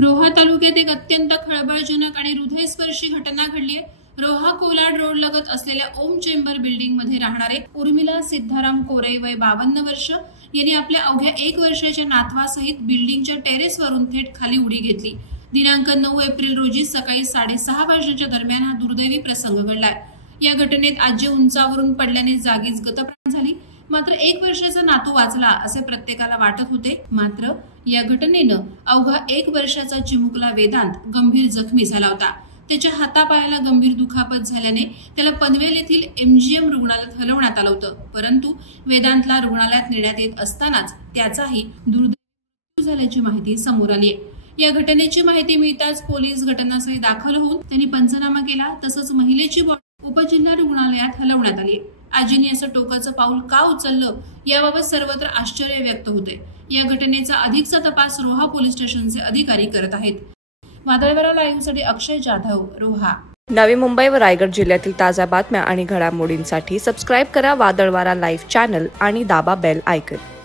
रोहा तालुक्यात एक अत्यंत खळबळजनक आणि हृदयस्पर्शी घटना घडली आहे। रोहा कोलाड रोड लगत असलेल्या ओम चेंबर बिल्डिंग मध्ये राहणारे उर्मिला सिद्धाराम कोरे वय 52 वर्ष यांनी आपल्या अवघ्या 1 वर्षाच्या नातवासहित बिल्डिंगच्या टेरेसवरून थेट खाली उडी घेतली। दिनांक 9 एप्रिल रोजी सकाळी 6:30 वाजण्याच्या दरम्यान हा दुर्दैवी प्रसंग घडलाय। या घटनेत आजी उंचावरून पडल्याने जागीच गतप्राण झाली। मात्र 1 वर्षाचा नातू वाचला असे प्रत्येकाला वाटत होते। मात्र या घटनेनं अवघा 1 वर्षाचा चिमुकला वेदांत गंभीर जखमी झाला होता। त्याच्या हातापायाला गंभीर दुखापत झाल्याने त्याला पनवेल येथील MGM रुग्णालयात हलवण्यात आलं होतं। परंतु वेदांतला रुग्णालयात नेण्यात येत असतानाच त्याचाही दुर्दैवी झाल्याची माहिती समोर आली आहे। या घटनेची माहिती मिळताच पोलीस घटनास्थळी दाखल होऊन त्यांनी पंचनामा केला। तसंच महिलेची बॉडी उपजिल्हा रुग्णालयात हलवण्यात आली। आजीने असं टोकाचं पाऊल का उचललं याबाबत सर्वत्र आश्चर्य व्यक्त होते। या घटनेचा अधिकचा तपास रोहा पोलीस स्टेशनचे अधिकारी करत आहेत। वादळवारा लाईव्हसाठी अक्षय जाधव, रोहा। नवी मुंबई व रायगड जिल्ह्यातील ताज्या बातम्या आणि घडामोडींसाठी सबस्क्राईब करा वादळवारा लाईव्ह चॅनल आणि दाबा बेल आयकॉन।